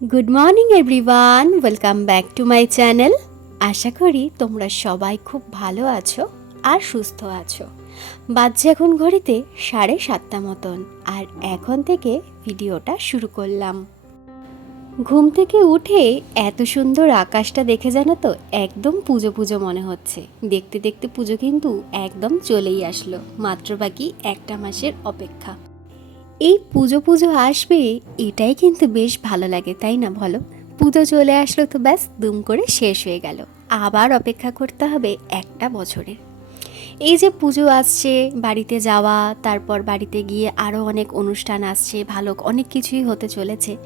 Good morning everyone welcome back to my channel আশা করি তোমরা সবাই খুব ভালো আছো আর সুস্থ আছো। বাজছে এখন ঘড়িতে সাড়ে সাতটা মতন, আর এখন থেকে ভিডিওটা শুরু করলাম। ঘুম থেকে উঠে এত সুন্দর আকাশটা দেখে জানো তো একদম পুজো পুজো মনে হচ্ছে। দেখতে দেখতে পুজো কিন্তু একদম চলেই আসলো, মাত্র বাকি একটা মাসের অপেক্ষা। এই পুজো পুজো আসবে, এটাই কিন্তু বেশ ভালো লাগে, তাই না বলো? পুজো চলে আসলো তো ব্যাস, দুম করে শেষ হয়ে গেল। আবার অপেক্ষা করতে হবে একটা বছরের। এই যে পুজো আসছে, বাড়িতে যাওয়া, তারপর বাড়িতে গিয়ে আরও অনেক অনুষ্ঠান আসছে, ভালো অনেক কিছুই হতে চলেছে।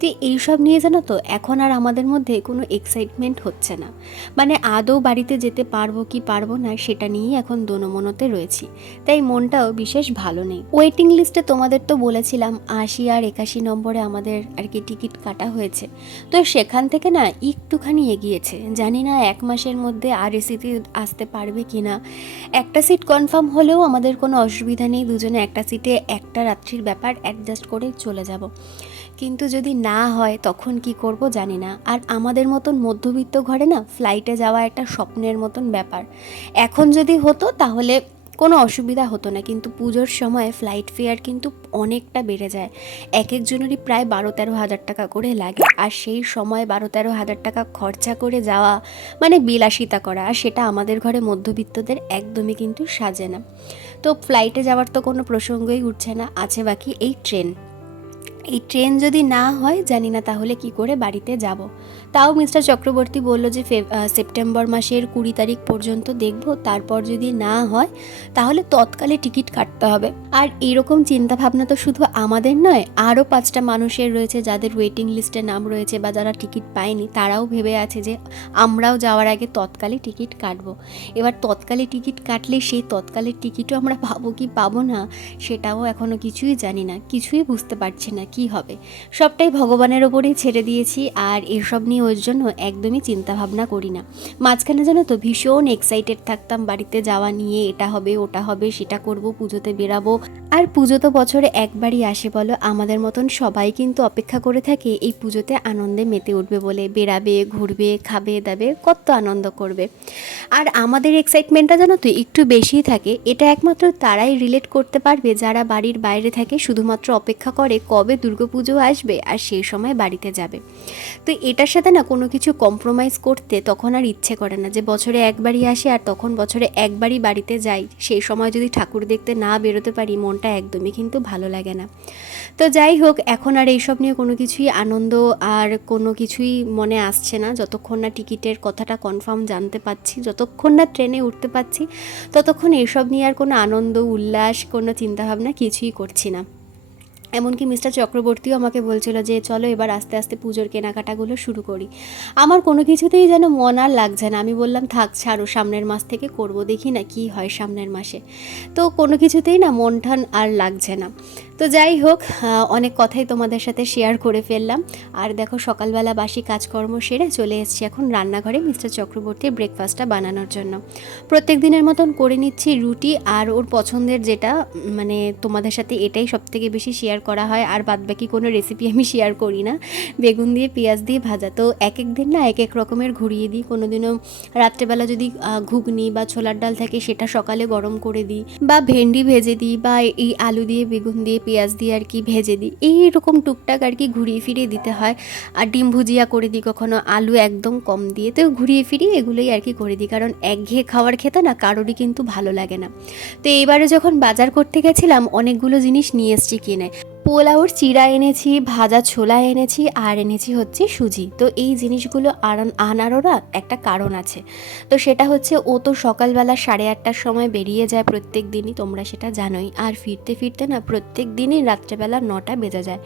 তো এইসব নিয়ে জানো তো, এখন আর আমাদের মধ্যে কোনো এক্সাইটমেন্ট হচ্ছে না। মানে আদৌ বাড়িতে যেতে পারব কি পারব না, সেটা নিয়েই এখন দোনমনতে রয়েছি। তাই মনটাও বিশেষ ভালো নেই। ওয়েটিং লিস্টে তোমাদের তো বলেছিলাম, আশি আর একাশি নম্বরে আমাদের আর কি টিকিট কাটা হয়েছে। তো সেখান থেকে না একটুখানি এগিয়েছে। জানি না এক মাসের মধ্যে আর এসিতে আসতে পারবে কি না একটা সিট কনফার্ম হলেও আমাদের কোনো অসুবিধা নেই, দুজনে একটা সিটে একটা রাত্রির ব্যাপার অ্যাডজাস্ট করে চলে যাব। কিন্তু যদি না হয়, তখন কি করব জানি না। আর আমাদের মতন মধ্যবিত্ত ঘরে না ফ্লাইটে যাওয়া একটা স্বপ্নের মতন ব্যাপার। এখন যদি হতো, তাহলে কোনো অসুবিধা হতো না, কিন্তু পুজোর সময় ফ্লাইট ফেয়ার কিন্তু অনেকটা বেড়ে যায়। এক একজনেরই প্রায় বারো তেরো হাজার টাকা করে লাগে। আর সেই সময় বারো তেরো হাজার টাকা খরচা করে যাওয়া মানে বিলাসিতা করা, আর সেটা আমাদের ঘরে মধ্যবিত্তদের একদমই কিন্তু সাজে না। তো ফ্লাইটে যাওয়ার তো কোনো প্রসঙ্গই উঠছে না, আছে বাকি এই ট্রেন এই ট্রেন যদি না হয়, জানি না তাহলে কি করে বাড়িতে যাব। তাও মিস্টার চক্রবর্তী বলল যে সেপ্টেম্বর মাসের কুড়ি তারিখ পর্যন্ত দেখব, তারপর যদি না হয়, তাহলে তৎকালে টিকিট কাটতে হবে। আর এরকম চিন্তা ভাবনা তো শুধু আমাদের নয়, আরও পাঁচটা মানুষের রয়েছে যাদের ওয়েটিং লিস্টে নাম রয়েছে বা যারা টিকিট পায়নি, তারাও ভেবে আছে যে আমরাও যাওয়ার আগে তৎকালে টিকিট কাটবো। এবার তৎকালে টিকিট কাটলে সেই তৎকালের টিকিটও আমরা পাবো কি পাবো না, সেটাও এখনও কিছুই জানি না, কিছুই বুঝতে পারছি না কি হবে। সবটাই ভগবানের ওপরেই ছেড়ে দিয়েছি, আর এসব নিয়ে ওর জন্য একদমই চিন্তা ভাবনা করি না। মাঝখানে জানো তো ভীষণ এক্সাইটেড থাকতাম, বাড়িতে যাওয়া নিয়ে এটা হবে, ওটা হবে, সেটা করব, পুজোতে বেরাবো। আর পুজো তো বছরে একবারই আসে বলো, আমাদের মতন সবাই কিন্তু অপেক্ষা করে থাকে এই পুজোতে আনন্দে মেতে উঠবে বলে। বেরাবে ঘুরবে, খাবে, দাবে, কত আনন্দ করবে। আর আমাদের এক্সাইটমেন্টটা জানো তো একটু বেশিই থাকে, এটা একমাত্র তারাই রিলেট করতে পারবে যারা বাড়ির বাইরে থাকে, শুধুমাত্র অপেক্ষা করে কবে দুর্গাপুজো আসবে আর সেই সময় বাড়িতে যাবে। তো এটার সাথে না কোনো কিছু কম্প্রোমাইজ করতে তখন আর ইচ্ছে করে না যে বছরে একবারই আসি আর তখন বছরে একবারই বাড়িতে যাই। সেই সময় যদি ঠাকুর দেখতে না বেরোতে পারি, মনটা একদমই কিন্তু ভালো লাগে না। তো যাই হোক, এখন আর এইসব নিয়ে কোনো কিছুই আনন্দ আর কোনো কিছুই মনে আসছে না। যতক্ষণ না টিকিটের কথাটা কনফার্ম জানতে পারছি যতক্ষণ না ট্রেনে উঠতে পারছি ততক্ষণ এইসব নিয়ে আর কোনো আনন্দ, উল্লাস, কোনো চিন্তাভাবনা কিছুই করছি না। এমনকি মিস্টার চক্রবর্তীও আমাকে বলছিল যে, চলো এবার আস্তে আস্তে পুজোর কেনাকাটাগুলো শুরু করি। আমার কোনো কিছুতেই যেন মন আর লাগছে না। আমি বললাম, থাক, ছাড়ো, সামনের মাস থেকে করব, দেখি না কি হয় সামনের মাসে। তো কোনো কিছুতেই না মন ঠান আর লাগছে না। তো যাই হোক অনেক কথাই তোমাদের সাথে শেয়ার করে ফেললাম। আর দেখো, সকালবেলা বাসি কাজকর্ম সেরে চলে এসেছি এখন রান্নাঘরে মিস্টার চক্রবর্তীর ব্রেকফাস্টটা বানানোর জন্য। প্রত্যেক দিনের মতন করে নিচ্ছি রুটি আর ওর পছন্দের যেটা মানে তোমাদের সাথে এটাই সব থেকে বেশি শেয়ার করা হয়। আর বাদবাকি কোনো রেসিপি আমি শেয়ার করি না। বেগুন দিয়ে, পেঁয়াজ দিয়ে ভাজা। তো এক এক দিন না এক এক রকমের ঘুরিয়ে দিই। কোনো দিনও রাত্রেবেলা যদি ঘুগনি বা ছোলার ডাল থাকে, সেটা সকালে গরম করে দিই। বা ভেন্ডি ভেজে দিই বা এই আলু দিয়ে, বেগুন দিয়ে পেঁয়াজ দিয়ে আর কি ভেজে দিই। এই রকম টুকটাক আর কি ঘুরিয়ে ফিরিয়ে দিতে হয়। আর ডিম ভুজিয়া করে দিই কখনো, আলু একদম কম দিয়ে। তো ঘুরিয়ে ফিরিয়ে এগুলোই আর কি করে দিই। কারণ একঘেয়ে খাওয়ার খেতে না কারোরই কিন্তু ভালো লাগে না। তো এইবারে যখন বাজার করতে গেছিলাম, অনেকগুলো জিনিস নিয়ে এসছি কিনে। পোলাওর চিড়া এনেছি, ভাজা ছোলা এনেছি, আর এনেছি হচ্ছে সুজি। তো এই জিনিসগুলো আনারও না একটা কারণ আছে। তো সেটা হচ্ছে ও তো সকালবেলা সাড়ে আটটার সময় বেরিয়ে যায় প্রত্যেক দিনই, তোমরা সেটা জানোই। আর ফিরতে ফিরতে না প্রত্যেক দিনই রাত্রেবেলা নটা বেজে যায়।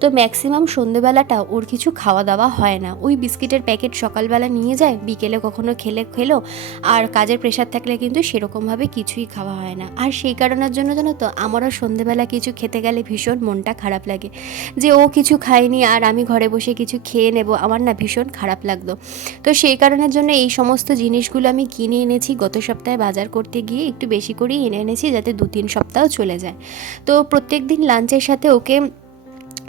তো ম্যাক্সিমাম সন্ধেবেলাটা ওর কিছু খাওয়া দাওয়া হয় না। ওই বিস্কিটের প্যাকেট সকালবেলা নিয়ে যায়, বিকেলে কখনো খেলে খেলো, আর কাজের প্রেশার থাকলে কিন্তু সেরকমভাবে কিছুই খাওয়া হয় না। আর সেই কারণের জন্য জানো তো আমারও সন্ধেবেলা কিছু খেতে গেলে ভীষণ মনটা খারাপ লাগে। যে ও কিছু খায়নি আর আমি ঘরে বসে কিছু খেয়ে নেব, আমার না ভীষণ খারাপ লাগতো তো সেই কারণের জন্য এই সমস্ত জিনিসগুলো আমি কিনে এনেছি গত সপ্তাহে বাজার করতে গিয়ে একটু বেশি করেই এনে এনেছি যাতে দু তিন সপ্তাহ চলে যায়। তো প্রত্যেক দিন লাঞ্চের সাথে ওকে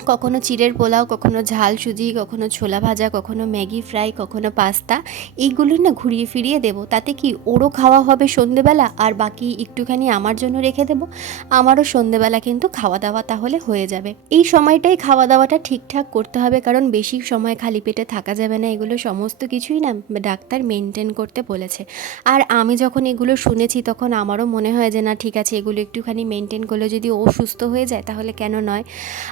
কখনো চিড়ের পোলাও, কখনো ঝাল সুজি, কখনো ছোলা ভাজা, কখনো ম্যাগি ফ্রাই, কখনো পাস্তা, এইগুলো না ঘুরিয়ে ফিরিয়ে দেবো। তাতে কি ওরও খাওয়া হবে সন্ধেবেলা? আর বাকি একটুখানি আমার জন্য রেখে দেবো। আমারও সন্ধেবেলা কিন্তু খাওয়া দাওয়া তাহলে হয়ে যাবে। এই সময়টাই খাওয়া দাওয়াটা ঠিকঠাক করতে হবে, কারণ বেশি সময় খালি পেটে থাকা যাবে না। এগুলো সমস্ত কিছুই না ডাক্তার মেনটেন করতে বলেছে। আর আমি যখন এগুলো শুনেছি, তখন আমারও মনে হয় যে, না, ঠিক আছে, এগুলো একটুখানি মেনটেন করলে যদি ও সুস্থ হয়ে যায়, তাহলে কেন নয়?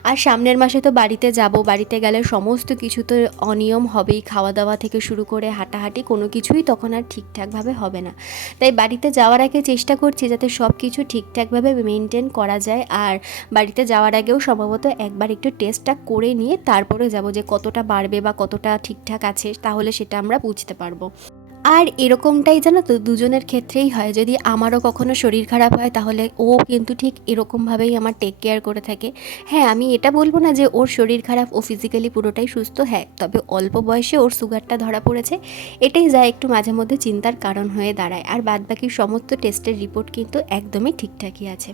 আর সামনের মাসে তো বাড়িতে যাব, বাড়িতে গেলে সমস্ত কিছু তো অনিয়ম হবেই খাওয়া দাওয়া থেকে শুরু করে হাঁটাহাঁটি কোনো কিছুই তখন আর ঠিকঠাকভাবে হবে না। তাই বাড়িতে যাওয়ার আগে চেষ্টা করছি যাতে সব কিছু ঠিকঠাকভাবে মেনটেন করা যায় আর বাড়িতে যাওয়ার আগেও সম্ভবত একবার একটু টেস্টটা করে নিয়ে তারপরে যাব যে কতটা বাড়বে বা কতটা ঠিকঠাক আছে, তাহলে সেটা আমরা বুঝতে পারব। আর এরকমটাই জানো তো, দুজনের ক্ষেত্রেই হয়। যদি আমারও কখনো শরীর খারাপ হয়, তাহলে ও কিন্তু ঠিক এরকমভাবেই আমার টেক কেয়ার করে থাকে। হ্যাঁ আমি এটা বলব না যে ওর শরীর খারাপ, ও ফিজিক্যালি পুরোটাই সুস্থ হ্যাঁ তবে অল্প বয়সে ওর সুগারটা ধরা পড়েছে। এটাই যা একটু মাঝে মধ্যে চিন্তার কারণ হয়ে দাঁড়ায়। আর বাদবাকি সমস্ত টেস্টের রিপোর্ট কিন্তু একদমই ঠিকঠাকই আছে।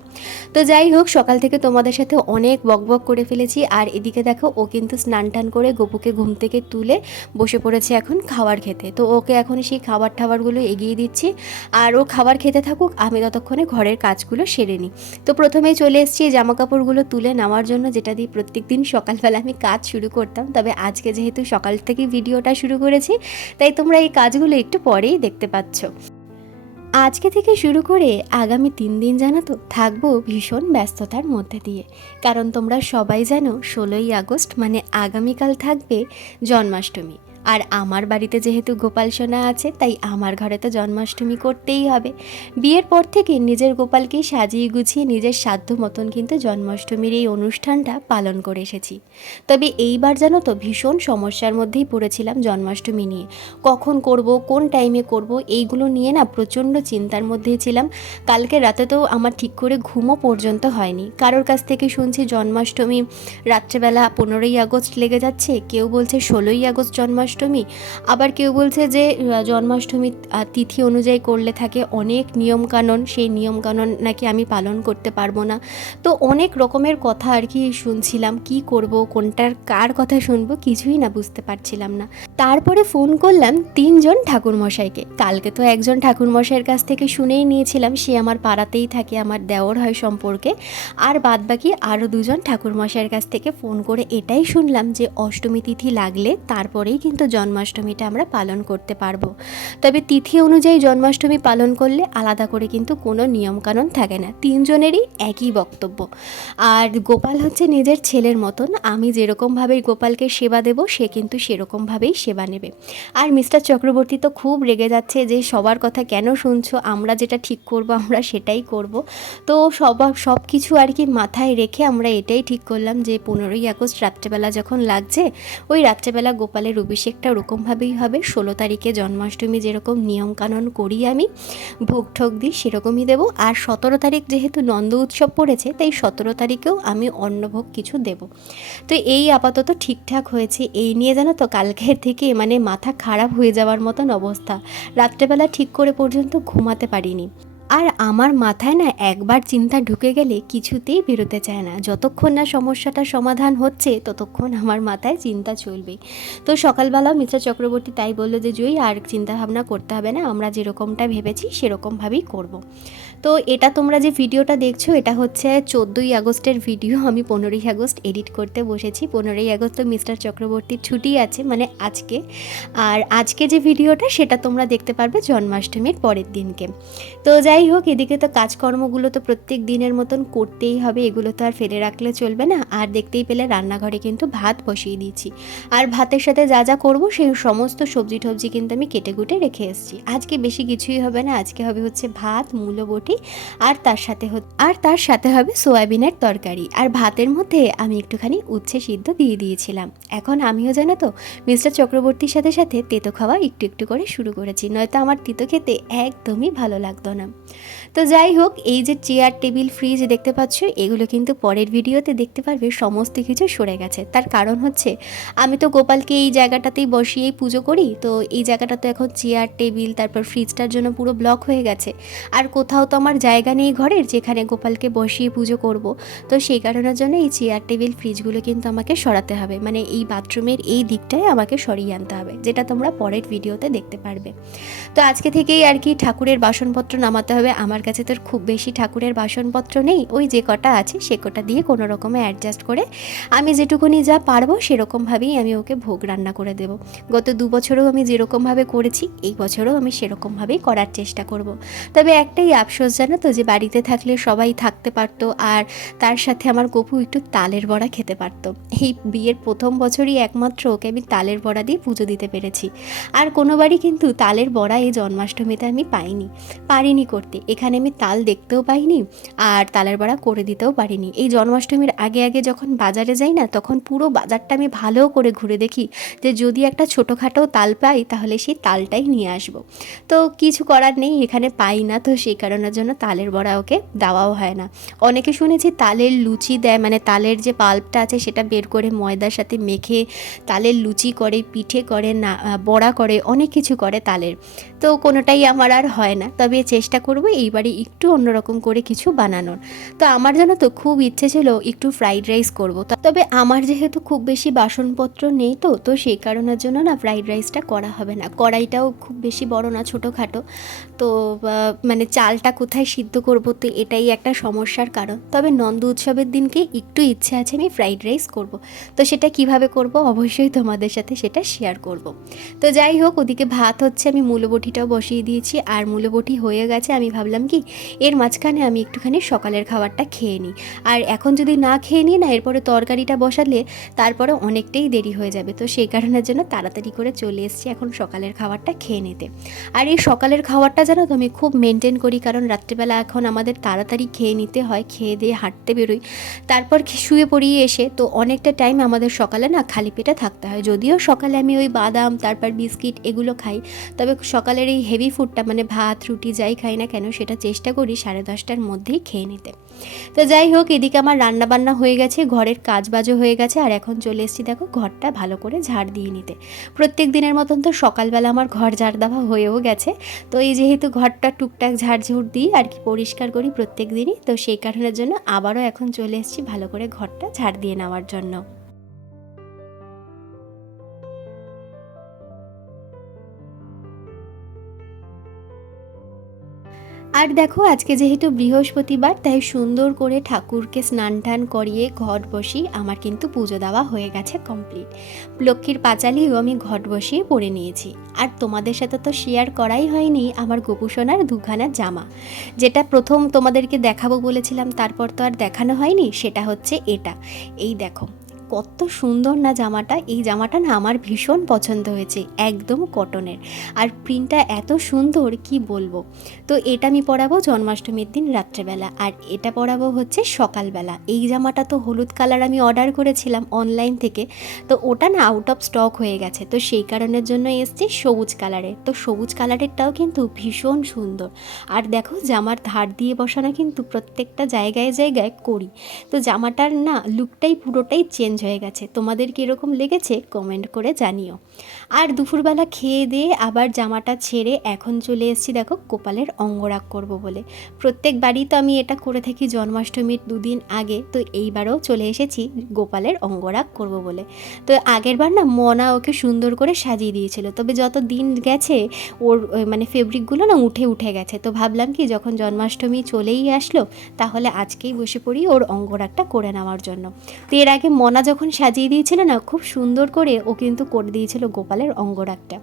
তো যাই হোক, সকাল থেকে তোমাদের সাথে অনেক বকবক করে ফেলেছি। আর এদিকে দেখো, ও কিন্তু স্নান টান করে গপুকে ঘুম থেকে তুলে বসে পড়েছে এখন খাওয়ার খেতে। তো ওকে এখন সেই খাবার টাবারগুলো এগিয়ে দিচ্ছি আর ও খাবার খেতে থাকুক, আমি ততক্ষণে ঘরের কাজগুলো সেরে নিই। তো প্রথমেই চলে এসেছি জামা কাপড়গুলো তুলে নেওয়ার জন্য, যেটা দিয়ে প্রত্যেক দিন সকালবেলা আমি কাজ শুরু করতাম। তবে আজকে যেহেতু সকাল থেকে ভিডিওটা শুরু করেছি, তাই তোমরা এই কাজগুলো একটু পরেই দেখতে পাচ্ছ। আজকে থেকে শুরু করে আগামী তিন দিন জানো তো থাকব ভীষণ ব্যস্ততার মধ্যে দিয়ে। কারণ তোমরা সবাই জানো, ষোলোই আগস্ট মানে আগামীকাল থাকবে জন্মাষ্টমী। আর আমার বাড়িতে যেহেতু গোপাল সোনা আছে, তাই আমার ঘরে তো জন্মাষ্টমী করতেই হবে। বিয়ের পর থেকে নিজের গোপালকে সাজিয়ে গুছিয়ে নিজের সাধ্য মতন কিন্তু জন্মাষ্টমীর এই অনুষ্ঠানটা পালন করে এসেছি। তবে এইবার জানো তো ভীষণ সমস্যার মধ্যেই পড়েছিলাম জন্মাষ্টমী নিয়ে। কখন করব, কোন টাইমে করব, এইগুলো নিয়ে না প্রচণ্ড চিন্তার মধ্যেই ছিলাম। কালকে রাতে তো আমার ঠিক করে ঘুমও পর্যন্ত হয়নি। কারোর কাছ থেকে শুনছি জন্মাষ্টমী রাত্রেবেলা পনেরোই আগস্ট লেগে যাচ্ছে, কেউ বলছে ষোলোই আগস্ট জন্মাষ্টমী। আবার কেউ বলছে যে জন্মাষ্টমী তিথি অনুযায়ী করলে থাকে অনেক নিয়মকানুন। সেই নিয়মকানুন নাকি আমি পালন করতে পারব না। তো অনেক রকমের কথা আর কি শুনছিলাম। কি করব, কোনটার কার কথা শুনব কিছুই না বুঝতে পারছিলাম না। তারপরে ফোন করলাম তিনজন ঠাকুরমশাইকে। কালকে তো একজন ঠাকুরমশাইয়ের কাছ থেকে শুনেই নিয়েছিলাম, সে আমার পাড়াতেই থাকে, আমার দেওর হয় সম্পর্কে। আর বাদবাকি আরও দুজন ঠাকুরমশাইয়ের কাছ থেকে ফোন করে এটাই শুনলাম যে, অষ্টমী তিথি লাগলে তারপরেই কিন্তু জন্মাষ্টমীটা আমরা পালন করতে পারব। তবে তিথি অনুযায়ী জন্মাষ্টমী পালন করলে আলাদা করে কিন্তু কোনো নিয়মকানুন থাকে না। তিনজনেরই একই বক্তব্য। আর গোপাল হচ্ছে নিজের ছেলের মতন। আমি যেরকমভাবে গোপালকে সেবা দেব, সে কিন্তু সেরকমভাবেই সেবা নেবে। আর মিস্টার চক্রবর্তী তো খুব রেগে যাচ্ছে যে, সবার কথা কেন শুনছো? আমরা যেটা ঠিক করব, আমরা সেটাই করব। তো সবার সব কিছু আর কি মাথায় রেখে আমরা এটাই ঠিক করলাম যে, পনেরোই আগস্ট রাত্রেবেলা যখন লাগছে, ওই রাত্রেবেলা গোপালের অভিষেকটা ওরকমভাবেই হবে। ষোলো তারিখে জন্মাষ্টমী যেরকম নিয়মকানুন করি আমি, ভোগ ঠোক দিই সেরকমই দেবো। আর সতেরো তারিখ যেহেতু নন্দ উৎসব পড়েছে, তাই সতেরো তারিখেও আমি অন্নভোগ কিছু দেব। তো এই আপাতত ঠিকঠাক হয়েছে। এই নিয়ে জানো তো কালকের থেকে মানে মাথা খারাপ হয়ে যাওয়ার মতন অবস্থা। রাত্রেবেলা ঠিক করে পর্যন্ত ঘুমাতে পারিনি। আর আমার মাথায় না একবার চিন্তা ঢুকে গেলে কিছুতেই বেরোতে চায় না। যতক্ষণ না সমস্যাটা সমাধান হচ্ছে, ততক্ষণ আমার মাথায় চিন্তা চলবে তো সকালবেলা মিস্টার চক্রবর্তী তাই বলল যে জয়ী আর চিন্তাভাবনা করতে হবে না। আমরা যেরকমটা ভেবেছি, সেরকমভাবেই করব। তো এটা তোমরা যে ভিডিওটা দেখছ, এটা হচ্ছে চোদ্দোই আগস্টের ভিডিও। আমি পনেরোই আগস্ট এডিট করতে বসেছি। পনেরোই আগস্ট তো মিস্টার চক্রবর্তীর ছুটি আছে মানে আজকে। আর আজকে যে ভিডিওটা, সেটা তোমরা দেখতে পারবে জন্মাষ্টমীর পরের দিনকে। তো যাই হোক, এদিকে তো কাজকর্মগুলো তো প্রত্যেক দিনের মতন করতেই হবে, এগুলো তো আর ফেলে রাখলে চলবে না। আর দেখতেই পেলে রান্নাঘরে কিন্তু ভাত বসিয়ে দিয়েছি। আর ভাতের সাথে যা যা করব, সেই সমস্ত সবজি টবজি কিন্তু আমি কেটে কুটে রেখে এসেছি। আজকে বেশি কিছুই হবে না, আজকে হবে হচ্ছে ভাত, মূলো বটি আর তার সাথে আর তার সাথে হবে সোয়াবিনের তরকারি। আর ভাতের মধ্যে আমি একটুখানি উচ্ছে সিদ্ধ দিয়ে দিয়েছিলাম। এখন আমিও জানো তো, মিস্টার চক্রবর্তীর সাথে সাথে তেতো খাওয়া একটু একটু করে শুরু করেছি, নয়তো আমার তিতো খেতে একদমই ভালো লাগতো না। তো যাই হোক, এই যে চেয়ার, টেবিল, ফ্রিজ দেখতে পাচ্ছ, এগুলো কিন্তু পরের ভিডিওতে দেখতে পারবে, সমস্ত কিছু সরে গেছে। তার কারণ হচ্ছে, আমি তো গোপালকে এই জায়গাটাতেই বসিয়েই পুজো করি, তো এই জায়গাটা তো এখন চেয়ার, টেবিল, তারপর ফ্রিজটার জন্য পুরো ব্লক হয়ে গেছে। আর কোথাও তো আমার জায়গা নেই ঘরের, যেখানে গোপালকে বসিয়ে পুজো করব। তো সেই কারণের জন্য এই চেয়ার টেবিল ফ্রিজগুলো কিন্তু আমাকে সরাতে হবে। মানে এই বাথরুমের এই দিকটায় আমাকে সরিয়ে আনতে হবে, যেটা তোমরা পরের ভিডিওতে দেখতে পারবে। তো আজকে থেকেই আর কি ঠাকুরের বাসনপত্র নামাতে হবে। আমার কাছে তোর খুব বেশি ঠাকুরের বাসনপত্র নেই, ওই যে কটা আছে সে কটা দিয়ে কোনো রকমে অ্যাডজাস্ট করে আমি যেটুকুনি যা পারব সেরকমভাবেই আমি ওকে ভোগ রান্না করে দেব। গত দু বছরেও আমি যেরকমভাবে করেছি, এই বছরও আমি সেরকমভাবেই করার চেষ্টা করব। তবে একটাই আফসোস জানো তো, যে বাড়িতে থাকলে সবাই থাকতে পারতো আর তার সাথে আমার গপু একটু তালের বড়া খেতে পারতো। এই বিয়ের প্রথম বছরই একমাত্র ওকে আমি তালের বড়া দিয়ে পুজো দিতে পেরেছি। আর কোনোবারই কিন্তু তালের বড়া এই জন্মাষ্টমীতে আমি পাইনি, পারিনি করতে। এখানে আমি তাল দেখতেও পাইনি আর তালের বড়া করে দিতেও পারিনি। এই জন্মাষ্টমীর আগে আগে যখন বাজারে যাই না, তখন পুরো বাজারটা আমি ভালো করে ঘুরে দেখি যে যদি একটা ছোটোখাটো তাল পাই, তাহলে সেই তালটাই নিয়ে আসব। তো কিছু করার নেই, এখানে পাই না তো সেই কারণের জন্য তালের বড়া ওকে দেওয়াও হয় না। অনেকে শুনেছি তালের লুচি দেয় মানে তালের যে পাল্পটা আছে সেটা বের করে ময়দার সাথে মেখে তালের লুচি করে, পিঠে করে, না বড়া করে, অনেক কিছু করে তালের। তো কোনোটাই আমার আর হয় না। তবে চেষ্টা করব এইবারে একটু অন্যরকম করে কিছু বানানোর। তো আমার জানো তো খুব ইচ্ছে ছিল একটু ফ্রাইড রাইস করব। তবে আমার যেহেতু খুব বেশি বাসনপত্র নেই তো তো সেই কারণের জন্য না ফ্রাইড রাইসটা করা হবে না। কড়াইটাও খুব বেশি বড় না, ছোটোখাটো। তো মানে চালটা কোথায় সিদ্ধ করব তো এটাই একটা সমস্যার কারণ। তবে নন্দ উৎসবের দিনকে একটু ইচ্ছে আছে আমি ফ্রাইড রাইস করব। তো সেটা কীভাবে করব? অবশ্যই তোমাদের সাথে সেটা শেয়ার করব। তো যাই হোক, ওদিকে ভাত হচ্ছে, আমি মূলবটিটাও বসিয়ে দিয়েছি। আর মূলবটি হয়ে গেছে, আমি ভাবলাম কি, এর মাঝখানে আমি একটুখানি সকালের খাবারটা খেয়ে নিই। আর এখন যদি না খেয়ে নিই না, এরপরে তরকারিটা বসালে তারপরে অনেকটাই দেরি হয়ে যাবে। তো সেই কারণের জন্য তাড়াতাড়ি করে চলে এসেছি এখন সকালের খাবারটা খেয়ে নিতে। আর এই সকালের খাবারটা জানো তো আমি খুব মেনটেন করি। কারণ রাত্রিবেলা এখন আমাদের তাড়াতাড়ি খেয়ে নিতে হয়, খেয়ে দিয়ে হাঁটতে বেরোই। তারপর শুয়ে পড়িয়ে এসে। তো অনেকটা টাইম আমাদের সকালে না খালি পেটে থাকতে হয়। যদিও সকালে আমি ওই বাদাম, তারপর বিস্কিট এগুলো খাই। তবে সকালের এই হেভি ফুডটা মানে ভাত, রুটি যাই খাই না কেন সেটা চেষ্টা করি সাড়ে দশটার মধ্যেই খেয়ে নিতে। তো যাই হোক, এদিকে আমার রান্না বান্না হয়ে গেছে, ঘরের কাজ বাজও হয়ে গেছে। আর এখন চলে এসেছি দেখো ঘরটা ভালো করে ঝাড় দিয়ে নিতে। প্রত্যেক দিনের মতন তো সকালবেলা আমার ঘর ঝাড় দেওয়া হয়েও গেছে। তো এই যেহেতু ঘরটা টুকটাক ঝাড়ঝুড় দিই আর কি পরিষ্কার করি প্রত্যেক দিনই। তো সেই কারণের জন্য আবারও এখন চলে এসেছি ভালো করে ঘরটা ঝাড় দিয়ে নেওয়ার জন্য। আর দেখো, আজকে যেহেতু বৃহস্পতিবার, তাই সুন্দর করে ঠাকুরকে স্নান টান করিয়ে ঘট বসি আমার কিন্তু পুজো দেওয়া হয়ে গেছে কমপ্লিট লক্ষ্মীর পাঁচালিও আমি ঘট বসিয়ে পরে নিয়েছি। আর তোমাদের সাথে তো শেয়ার করাই হয়নি আমার গোপুসোনার দুখানা জামা। যেটা প্রথম তোমাদেরকে দেখাবো বলেছিলাম, তারপর তো আর দেখানো হয়নি, সেটা হচ্ছে এটা। এই দেখো কত সুন্দর না জামাটা। এই জামাটা না আমার ভীষণ পছন্দ হয়েছে, একদম কটনের। আর প্রিন্টটা এত সুন্দর, কি বলব? তো এটা আমি পরাবো জন্মাষ্টমীর দিন রাত্রেবেলা। আর এটা পরাবো হচ্ছে সকালবেলা। এই জামাটা তো হলুদ কালার আমি অর্ডার করেছিলাম অনলাইন থেকে। তো ওটা না আউট অফ স্টক হয়ে গেছে। তো সেই কারণের জন্য এসছে সবুজ কালারের তো সবুজ কালারেরটাও কিন্তু ভীষণ সুন্দর। আর দেখো জামার ধার দিয়ে বসানো কিন্তু প্রত্যেকটা জায়গায় জায়গায় করি। তো জামাটার না লুকটাই পুরোটাই চেঞ্জ হয়ে গেছে। তোমাদের কীরকম লেগেছে? কমেন্ট করে জানিও। আর দুপুরবেলা খেয়ে দিয়ে আবার জামাটা ছেড়ে এখন চলে এসেছি, দেখো গোপালের অঙ্গরাগ করব বলে। প্রত্যেক বাড়ি তো আমি এটা করে থাকি জন্মাষ্টমীর দুদিন আগে, তো এইবারও চলে এসেছি গোপালের অঙ্গরাগ করব বলে। তো আগের বার না মনা ওকে সুন্দর করে সাজিয়ে দিয়েছিল, তবে যত দিন গেছে ওর মানে ফেব্রিকগুলো না উঠে উঠে গেছে। তো ভাবলাম কি, যখন জন্মাষ্টমী চলেই আসলো, তাহলে আজকেই বসে পড়ি ওর অঙ্গরাগটা করে নেওয়ার জন্য। তো এর আগে মনা যখন সাজিয়ে দিয়েছিল না, খুব সুন্দর করে ও কিন্তু করে দিয়েছিল গোপালের অঙ্গরাগটা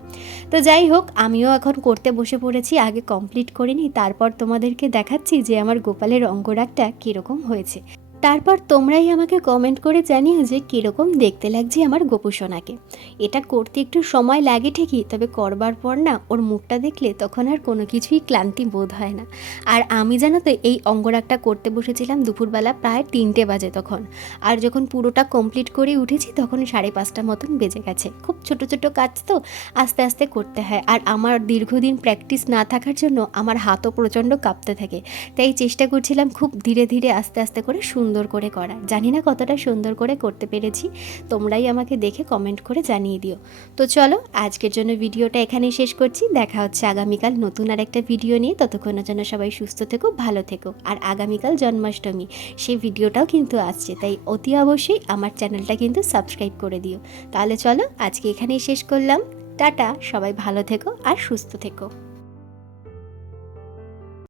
তো যাই হোক, আমিও এখন করতে বসে পড়েছি, আগে কমপ্লিট করে নিই তারপর তোমাদেরকে দেখাচ্ছি যে আমার গোপালের অঙ্গরাগটা কীরকম হয়েছে। তারপর তোমরাই আমাকে কমেন্ট করে জানিও যে কীরকম দেখতে লাগছে আমার গোপুসোনাকে এটা করতে একটু সময় লাগে ঠিকই, তবে করবার পর না ওর মুখটা দেখলে তখন আর কোনো কিছুই ক্লান্তি বোধ হয় না। আর আমি জানো তো এই অঙ্গরাগটা করতে বসেছিলাম দুপুরবেলা প্রায় তিনটে বাজে তখন। আর যখন পুরোটা কমপ্লিট করে উঠেছি তখন সাড়ে পাঁচটা মতন বেজে গেছে। খুব ছোট ছোট কাজ তো, আস্তে আস্তে করতে হয়। আর আমার দীর্ঘদিন প্র্যাকটিস না থাকার জন্য আমার হাতও প্রচণ্ড কাঁপতে থাকে। তাই চেষ্টা করছিলাম খুব ধীরে ধীরে আস্তে আস্তে করে সুন্দর করে করা। জানি না কতটা সুন্দর করে করতে পেরেছি, তোমরাই আমাকে দেখে কমেন্ট করে জানিয়ে দিও। তো চলো, আজকের জন্য ভিডিওটা এখানেই শেষ করছি। দেখা হচ্ছে আগামীকাল নতুন আর একটা ভিডিও নিয়ে। ততক্ষণের জন্য সবাই সুস্থ থেকো, ভালো থেকো। আর আগামীকাল জন্মাষ্টমী, সেই ভিডিওটাও কিন্তু আসছে। তাই অতি অবশ্যই আমার চ্যানেলটা কিন্তু সাবস্ক্রাইব করে দিও। তাহলে চলো, আজকে এখানেই শেষ করলাম। টাটা! সবাই ভালো থেকো আর সুস্থ থেকো।